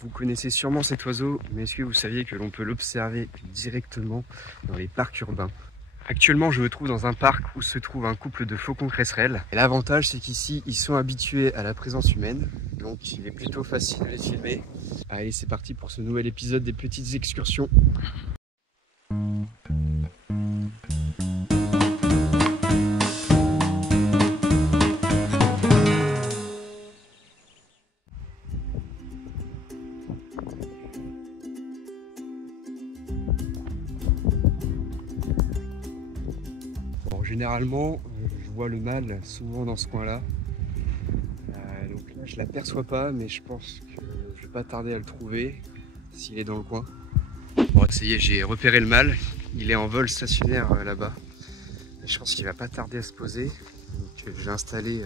Vous connaissez sûrement cet oiseau, mais est-ce que vous saviez que l'on peut l'observer directement dans les parcs urbains? Actuellement, je me trouve dans un parc où se trouve un couple de faucons cresserelles. Et l'avantage, c'est qu'ici, ils sont habitués à la présence humaine, donc il est plutôt facile de les filmer. Allez, c'est parti pour ce nouvel épisode des petites excursions. Généralement, je vois le mâle souvent dans ce coin-là. Donc là, je ne l'aperçois pas, mais je pense que je vais pas tarder à le trouver s'il est dans le coin. Bon, ça y est, j'ai repéré le mâle. Il est en vol stationnaire là-bas. Je pense qu'il va pas tarder à se poser. Donc, j'ai installé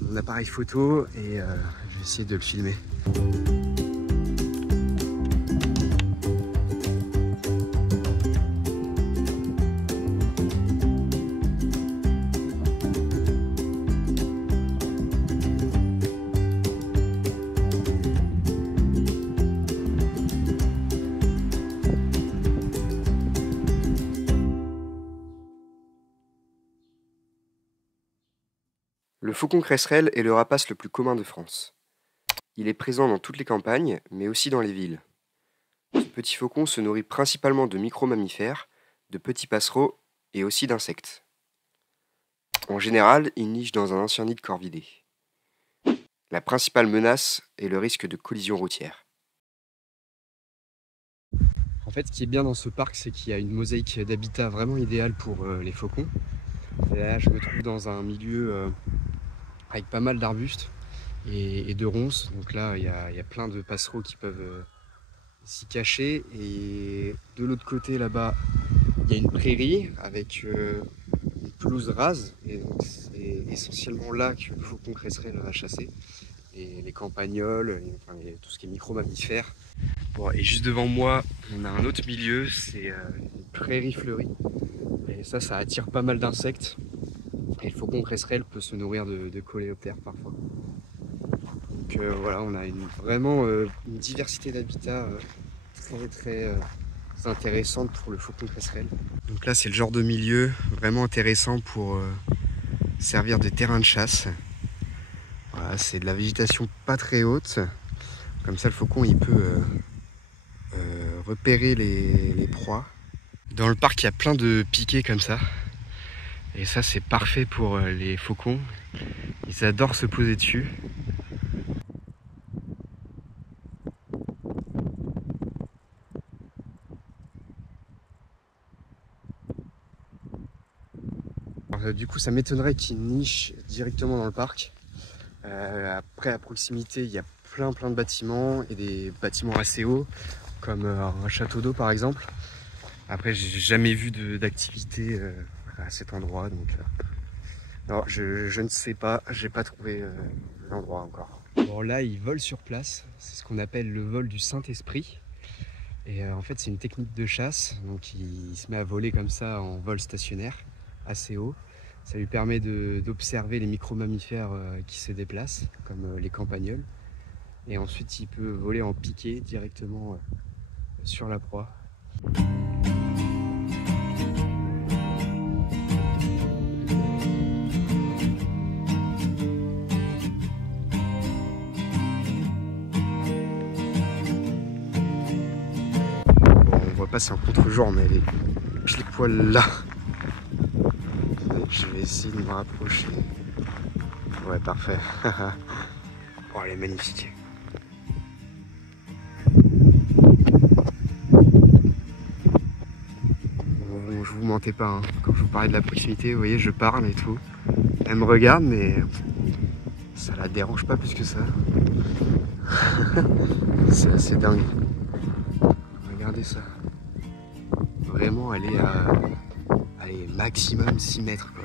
mon appareil photo et je vais essayer de le filmer. Le faucon cresserelle est le rapace le plus commun de France. Il est présent dans toutes les campagnes, mais aussi dans les villes. Ce petit faucon se nourrit principalement de micro-mammifères, de petits passereaux et aussi d'insectes. En général, il niche dans un ancien nid de corvidés. La principale menace est le risque de collision routière. En fait, ce qui est bien dans ce parc, c'est qu'il y a une mosaïque d'habitat vraiment idéale pour les faucons. Et là, je me trouve dans un milieu avec pas mal d'arbustes et de ronces. Donc là, il y a plein de passereaux qui peuvent s'y cacher. Et de l'autre côté, là-bas, il y a une prairie avec une pelouse rase. Et donc, c'est essentiellement là que le faucon cresserelle va chasser. Et les campagnols, tout ce qui est micro-mammifères. Bon, et juste devant moi, on a un autre milieu, c'est une prairie fleurie. Et ça attire pas mal d'insectes. Et le faucon cresserelle peut se nourrir de coléoptères parfois. Donc voilà, on a vraiment une diversité d'habitats très intéressante pour le faucon cresserelle. Donc là, c'est le genre de milieu vraiment intéressant pour servir de terrain de chasse. Voilà, c'est de la végétation pas très haute. Comme ça, le faucon il peut repérer les proies. Dans le parc, il y a plein de piquets comme ça. Et ça, c'est parfait pour les faucons. Ils adorent se poser dessus. Alors, du coup, ça m'étonnerait qu'ils nichent directement dans le parc. Après, à proximité, il y a plein de bâtiments et des bâtiments assez hauts, comme un château d'eau par exemple. Après, j'ai jamais vu d'activité à cet endroit, donc non, je ne sais pas, j'ai pas trouvé l'endroit encore. Bon, là, ils volent sur place, c'est ce qu'on appelle le vol du Saint-Esprit. Et en fait, c'est une technique de chasse, donc il se met à voler comme ça en vol stationnaire, assez haut. Ça lui permet d'observer les micro-mammifères qui se déplacent, comme les campagnols. Et ensuite, il peut voler en piqué directement sur la proie. C'est un contre-jour, mais elle est pile poil là. Je vais essayer de me rapprocher. Ouais, parfait. Oh, elle est magnifique. Bon, je vous mentais pas, hein. Quand je vous parlais de la proximité, vous voyez, je parle et tout. Elle me regarde, mais ça la dérange pas plus que ça. C'est assez dingue. Regardez ça. Vraiment, elle est à maximum 6 mètres, quoi.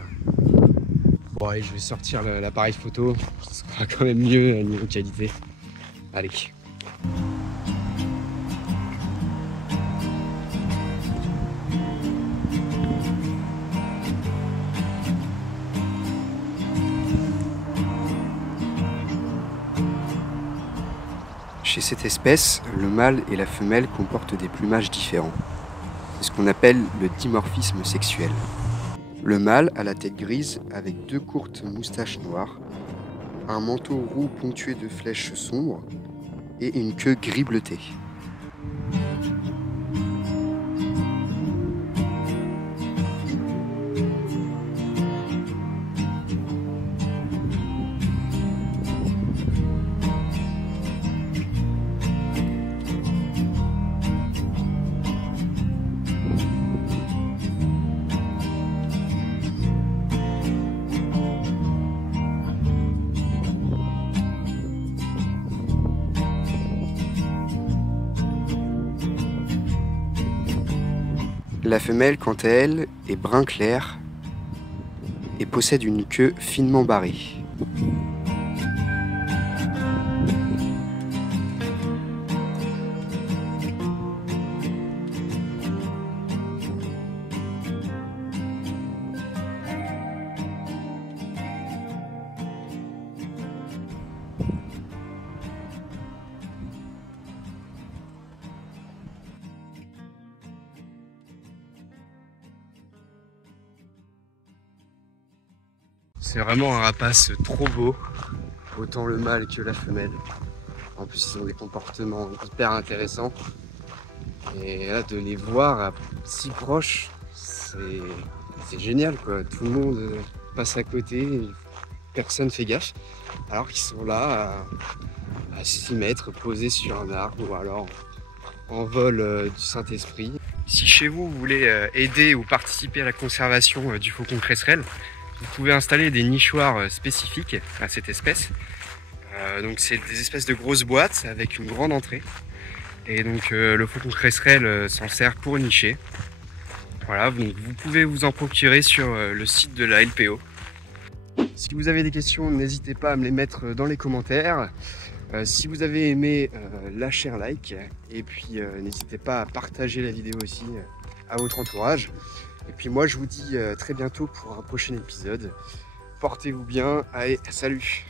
Bon, allez, je vais sortir l'appareil photo. Ce sera quand même mieux niveau qualité. Allez. Je Chez cette espèce, le mâle et la femelle comportent des plumages différents. C'est ce qu'on appelle le dimorphisme sexuel. Le mâle a la tête grise avec 2 courtes moustaches noires, un manteau roux ponctué de flèches sombres et une queue gris bleuté. La femelle, quant à elle, est brun clair et possède une queue finement barrée. C'est vraiment un rapace trop beau, autant le mâle que la femelle. En plus, ils ont des comportements hyper intéressants. Et là, de les voir si proches, c'est génial, quoi. Tout le monde passe à côté, personne fait gaffe, alors qu'ils sont là à 6 mètres, posés sur un arbre ou alors en vol du Saint-Esprit. Si chez vous, vous voulez aider ou participer à la conservation du faucon cresserelle, vous pouvez installer des nichoirs spécifiques à cette espèce. Donc c'est des espèces de grosses boîtes avec une grande entrée. Et donc le faucon cresserelle s'en sert pour nicher. Voilà, donc vous pouvez vous en procurer sur le site de la LPO. Si vous avez des questions, n'hésitez pas à me les mettre dans les commentaires. Si vous avez aimé, lâchez un like. Et puis n'hésitez pas à partager la vidéo aussi à votre entourage. Et puis moi je vous dis très bientôt pour un prochain épisode. Portez-vous bien, allez, salut!